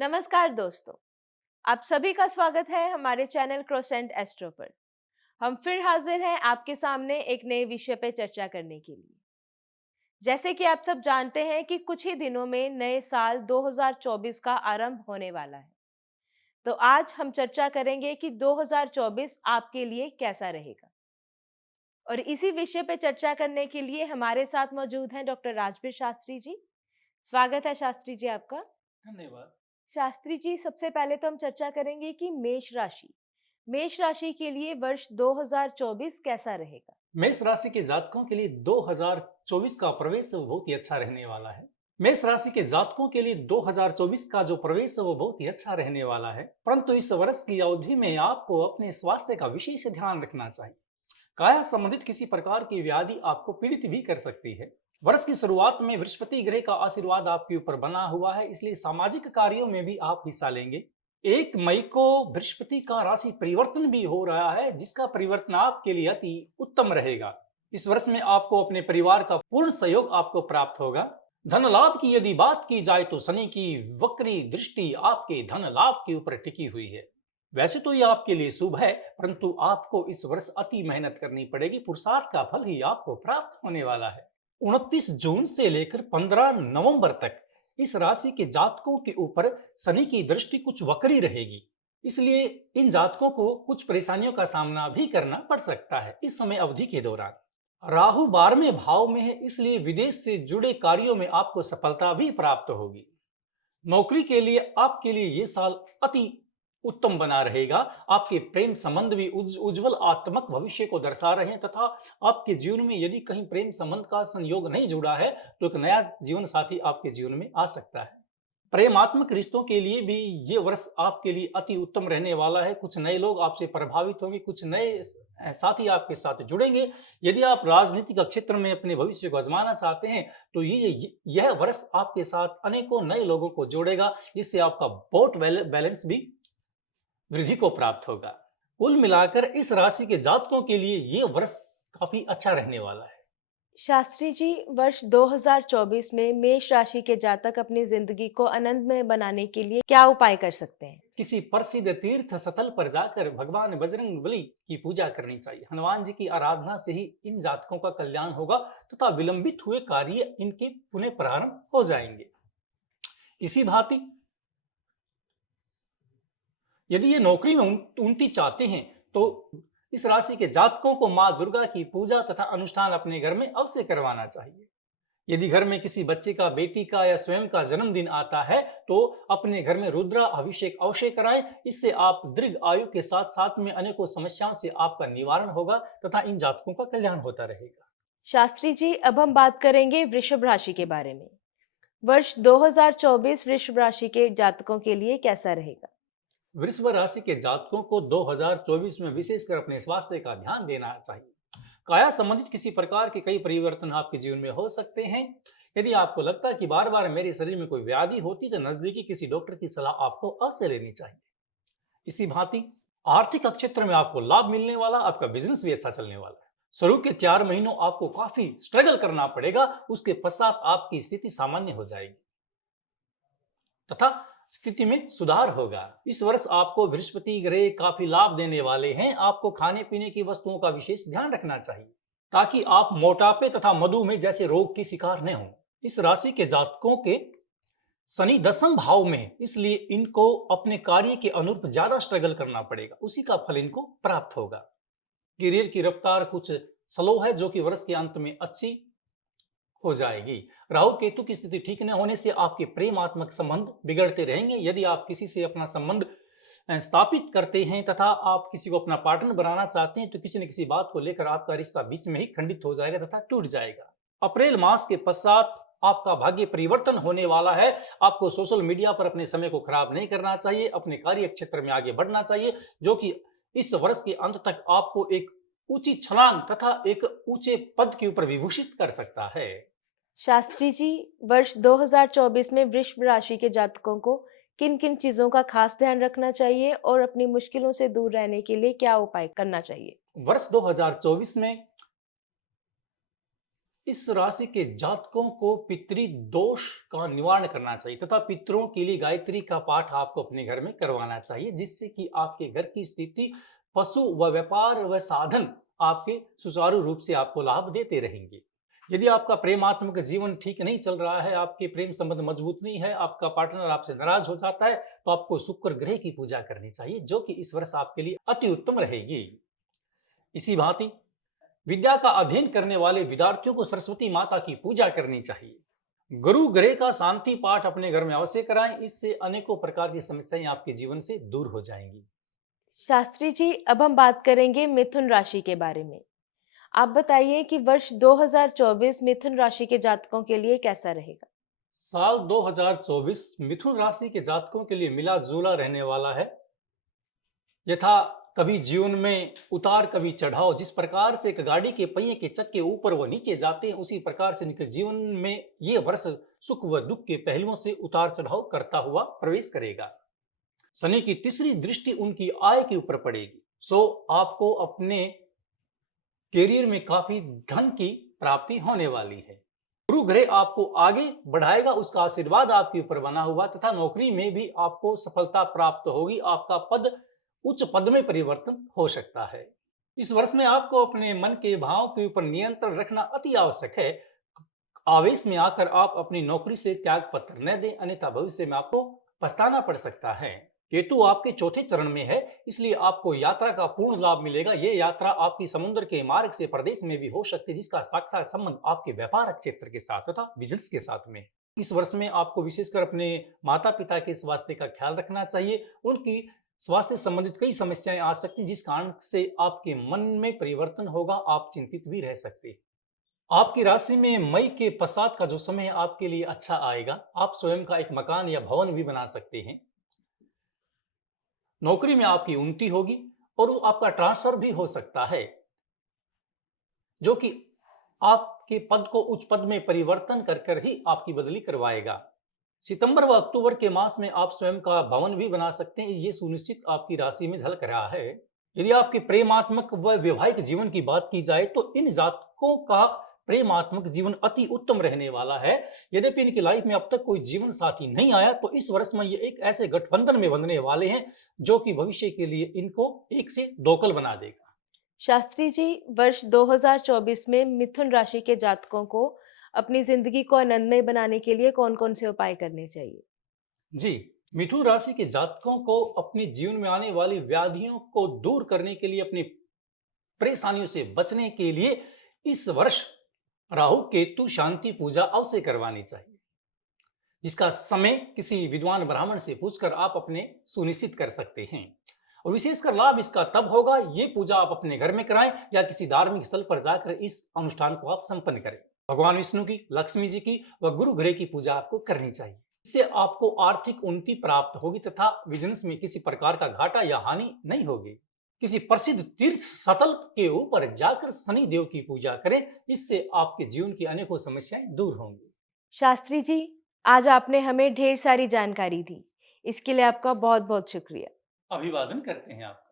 नमस्कार दोस्तों, आप सभी का स्वागत है हमारे चैनल क्रोसेंट एस्ट्रो पर। हम फिर हाजिर हैं आपके सामने एक नए विषय पे चर्चा करने के लिए। जैसे कि आप सब जानते हैं कि कुछ ही दिनों में नए साल 2024 का आरंभ होने वाला है। तो आज हम चर्चा करेंगे कि 2024 आपके लिए कैसा रहेगा। और इसी विषय पे चर्चा करने के लिए हमारे साथ मौजूद हैं डॉक्टर राजवीर शास्त्री जी। स्वागत है शास्त्री जी आपका। धन्यवाद। शास्त्री जी, सबसे पहले तो हम चर्चा करेंगे कि मेष राशि के लिए वर्ष 2024 कैसा रहेगा? मेष राशि के जातकों के लिए 2024 का प्रवेश बहुत ही अच्छा रहने वाला है। मेष राशि के जातकों के लिए 2024 का जो प्रवेश है वो बहुत ही अच्छा रहने वाला है, परंतु इस वर्ष की अवधि में आपको अपने स्वास्थ्य का विशेष ध्यान रखना चाहिए। काया संबंधित किसी प्रकार की व्याधि आपको पीड़ित भी कर सकती है। वर्ष की शुरुआत में बृहस्पति ग्रह का आशीर्वाद आपके ऊपर बना हुआ है, इसलिए सामाजिक कार्यों में भी आप हिस्सा लेंगे। 1 मई को बृहस्पति का राशि परिवर्तन भी हो रहा है, जिसका परिवर्तन आपके लिए अति उत्तम रहेगा। इस वर्ष में आपको अपने परिवार का पूर्ण सहयोग आपको प्राप्त होगा। धन लाभ की यदि बात की जाए तो शनि की वक्री दृष्टि आपके धन लाभ के ऊपर टिकी हुई है। वैसे तो ये आपके लिए शुभ है, परंतु आपको इस वर्ष अति मेहनत करनी पड़ेगी, पुरुषार्थ का फल ही आपको प्राप्त होने वाला है। 29 जून से लेकर 15 नवंबर तक इस राशि के जातकों के ऊपर शनि की दृष्टि कुछ वक्री रहेगी, इसलिए इन जातकों को कुछ परेशानियों का सामना भी करना पड़ सकता है इस समय अवधि के दौरान। राहु 12वें भाव में है, इसलिए विदेश से जुड़े कार्यों में आपको सफलता भी प्राप्त होगी। नौकरी के लिए आपके लिए ये साल अति उत्तम बना रहेगा। आपके प्रेम संबंध भी उज्जवल आत्मक भविष्य को दर्शा रहे हैं, तथा आपके जीवन में यदि कहीं प्रेम संबंध का संयोग नहीं जुड़ा है तो एक नया जीवन साथी आपके जीवन में आ सकता है। प्रेमात्मक रिश्तों के लिए भी ये वर्ष आपके लिए अति उत्तम रहने वाला है। कुछ नए लोग आपसे प्रभावित होंगे, कुछ नए साथी आपके साथ जुड़ेंगे। यदि आप राजनीतिक क्षेत्र में अपने भविष्य को आजमाना चाहते हैं तो यह वर्ष आपके साथ अनेकों नए लोगों को जोड़ेगा, इससे आपका वोट बैलेंस भी वृद्धि को प्राप्त होगा। कुल मिलाकर इस राशि के जातकों के लिए ये वर्ष काफी अच्छा रहने वाला है। शास्त्री जी, वर्ष 2024 में मेष राशि के जातक अपनी जिंदगी को आनंदमय बनाने के लिए क्या उपाय कर सकते हैं? किसी प्रसिद्ध तीर्थ स्थल पर जाकर भगवान बजरंग बली की पूजा करनी चाहिए। हनुमान जी की आराधना से ही इन जातकों का कल्याण होगा, तथा विलंबित हुए कार्य इनके पुनः प्रारंभ हो जाएंगे। इसी भांति यदि ये नौकरी में उन्नति चाहते हैं तो इस राशि के जातकों को माँ दुर्गा की पूजा तथा अनुष्ठान अपने घर में अवश्य करवाना चाहिए। यदि घर में किसी बच्चे का, बेटी का या स्वयं का जन्मदिन आता है तो अपने घर में रुद्रा अभिषेक अवश्य कराएं। इससे आप दीर्घ आयु के साथ साथ में अनेकों समस्याओं से आपका निवारण होगा तथा इन जातकों का कल्याण होता रहेगा। शास्त्री जी, अब हम बात करेंगे वृषभ राशि के बारे में। वर्ष 2024 वृषभ राशि के जातकों के लिए कैसा रहेगा? वृषभ राशि के जातकों को 2024 में विशेषकर अपने स्वास्थ्य का ध्यान देना चाहिए। काया संबंधित किसी प्रकार के कई परिवर्तन आपके जीवन में हो सकते हैं। यदि आपको लगता है कि बार बार मेरे शरीर में कोई व्याधि होती तो नजदीकी किसी डॉक्टर की सलाह आपको अवश्य लेनी चाहिए। इसी भांति आर्थिक क्षेत्र में आपको लाभ मिलने वाला, आपका बिजनेस भी अच्छा चलने वाला है। शुरू के 4 महीनों आपको काफी स्ट्रगल करना पड़ेगा, उसके पश्चात आपकी स्थिति सामान्य हो जाएगी तथा स्थिति में सुधार होगा। इस वर्ष आपको बृहस्पति ग्रह काफी लाभ देने वाले हैं। आपको खाने पीने की वस्तुओं का विशेष ध्यान रखना चाहिए ताकि आप मोटापे तथा मधुमेह जैसे रोग की शिकार न हो। इस राशि के जातकों के शनि 10म भाव में है, इसलिए इनको अपने कार्य के अनुरूप ज्यादा स्ट्रगल करना पड़ेगा, उसी का फल इनको प्राप्त होगा। करियर की रफ्तार कुछ स्लो है, जो कि वर्ष के अंत में अच्छी हो जाएगी। राहु केतु की स्थिति ठीक न होने से आपके प्रेमात्मक संबंध बिगड़ते रहेंगे। यदि आप किसी से अपना संबंध स्थापित करते हैं तथा आप किसी को अपना पार्टनर बनाना चाहते हैं तो किसी न किसी बात को लेकर आपका रिश्ता बीच में ही खंडित हो जाएगा तथा टूट जाएगा। अप्रैल मास के पश्चात आपका भाग्य परिवर्तन होने वाला है। आपको सोशल मीडिया पर अपने समय को खराब नहीं करना चाहिए, अपने कार्य क्षेत्र में आगे बढ़ना चाहिए, जो कि इस वर्ष के अंत तक आपको एक ऊंची छलांग तथा एक ऊंचे पद के ऊपर विभूषित कर सकता है। शास्त्री जी, वर्ष 2024 में वृषभ राशि के जातकों को किन-किन चीजों का खास ध्यान रखना चाहिए और अपनी मुश्किलों से दूर रहने के लिए क्या उपाय करना चाहिए? वर्ष 2024 में इस राशि के जातकों को पितृ दोष का निवारण करना चाहिए तथा पितरों के लिए गायत्री का पाठ आपको अपने घर में करवाना चाहिए, जिससे कि आपके घर की स्थिति, पशु व व्यापार व साधन आपके सुचारू रूप से आपको लाभ देते रहेंगे। यदि आपका प्रेमात्मक जीवन ठीक नहीं चल रहा है, आपके प्रेम संबंध मजबूत नहीं है, आपका पार्टनर आपसे नाराज हो जाता है, तो आपको शुक्र ग्रह की पूजा करनी चाहिए, जो कि इस वर्ष आपके लिए अति उत्तम रहेगी। इसी भांति विद्या का अध्ययन करने वाले विद्यार्थियों को सरस्वती माता की पूजा करनी चाहिए। गुरु ग्रह का शांति पाठ अपने घर में अवश्य कराएं, इससे अनेकों प्रकार की समस्याएं आपके जीवन से दूर हो जाएंगी। शास्त्री जी, अब हम बात करेंगे मिथुन राशि के बारे में। आप बताइए कि वर्ष 2024 मिथुन राशि के जातकों के लिए कैसा रहेगा? साल 2024 मिथुन राशि के जातकों के लिए मिला जुला रहने वाला है। यथा कभी जीवन में उतार कभी चढ़ाव, जिस प्रकार से एक गाड़ी के पहिए के चक्के ऊपर व नीचे जाते हैं, उसी प्रकार से इनके जीवन में ये वर्ष सुख व दुख के पहलुओं से उतार चढ़ाव करता हुआ प्रवेश करेगा। शनि की तीसरी दृष्टि उनकी आय के ऊपर पड़ेगी, सो आपको अपने करियर में काफी धन की प्राप्ति होने वाली है। गुरु ग्रह आपको आगे बढ़ाएगा, उसका आशीर्वाद आपके ऊपर बना हुआ, तथा नौकरी में भी आपको सफलता प्राप्त होगी, आपका पद उच्च पद में परिवर्तन हो सकता है। इस वर्ष में आपको अपने मन के भाव के ऊपर नियंत्रण रखना अति आवश्यक है। आवेश में आकर आप अपनी नौकरी से त्याग पत्र न दें, अन्यथा भविष्य में आपको पछताना पड़ सकता है। केतु आपके चौथे चरण में है, इसलिए आपको यात्रा का पूर्ण लाभ मिलेगा। ये यात्रा आपकी समुद्र के मार्ग से प्रदेश में भी हो सकती है, जिसका साक्षात संबंध आपके व्यापार क्षेत्र के साथ तथा बिजनेस के साथ में। इस वर्ष में आपको विशेषकर अपने माता पिता के स्वास्थ्य का ख्याल रखना चाहिए। उनकी स्वास्थ्य संबंधित कई समस्याएं आ सकती हैं, जिस कारण से आपके मन में परिवर्तन होगा, आप चिंतित भी रह सकते हैं। आपकी राशि में मई के पश्चात का जो समय है आपके लिए अच्छा आएगा। आप स्वयं का एक मकान या भवन भी बना सकते हैं। नौकरी में आपकी उन्नति होगी और आपका ट्रांसफर भी हो सकता है, जो कि आपके पद को उच्च पद में परिवर्तन कर कर ही आपकी बदली करवाएगा। सितंबर व अक्टूबर के मास में आप स्वयं का भवन भी बना सकते हैं, ये सुनिश्चित आपकी राशि में झलक रहा है। यदि आपके प्रेमात्मक व वैवाहिक जीवन की बात की जाए तो इन जातकों का प्रेमात्मक जीवन अति उत्तम रहने वाला है। यद्यपि इनकी लाइफ में अब तक कोई जीवन साथी नहीं आया, तो इस वर्ष में ये एक ऐसे गठबंधन में बंधने वाले हैं जो कि भविष्य के लिए इनको एक से दोकल बना देगा। शास्त्री जी, वर्ष 2024 में मिथुन राशि के जातकों को अपनी जिंदगी को आनंदमय बनाने के लिए कौन-कौन से उपाय करने चाहिए? जी, मिथुन राशि के जातकों को अपने जीवन में आने वाली व्याधियों को दूर करने के लिए, अपनी परेशानियों से बचने के लिए इस वर्ष राहु केतु शांति पूजा अवश्य करवानी चाहिए, जिसका समय किसी विद्वान ब्राह्मण से पूछकर आप अपने सुनिश्चित कर सकते हैं। और विशेषकर लाभ इसका तब होगा, ये पूजा आप अपने घर में कराएं या किसी धार्मिक स्थल पर जाकर इस अनुष्ठान को आप संपन्न करें। भगवान विष्णु की, लक्ष्मी जी की व गुरु ग्रह की पूजा आपको करनी चाहिए। इससे आपको आर्थिक उन्नति प्राप्त होगी तथा बिजनेस में किसी प्रकार का घाटा या हानि नहीं होगी। किसी प्रसिद्ध तीर्थ स्थल के ऊपर जाकर शनि देव की पूजा करें, इससे आपके जीवन की अनेकों समस्याएं दूर होंगी। शास्त्री जी, आज आपने हमें ढेर सारी जानकारी दी। इसके लिए आपका बहुत-बहुत शुक्रिया। अभिवादन करते हैं आप।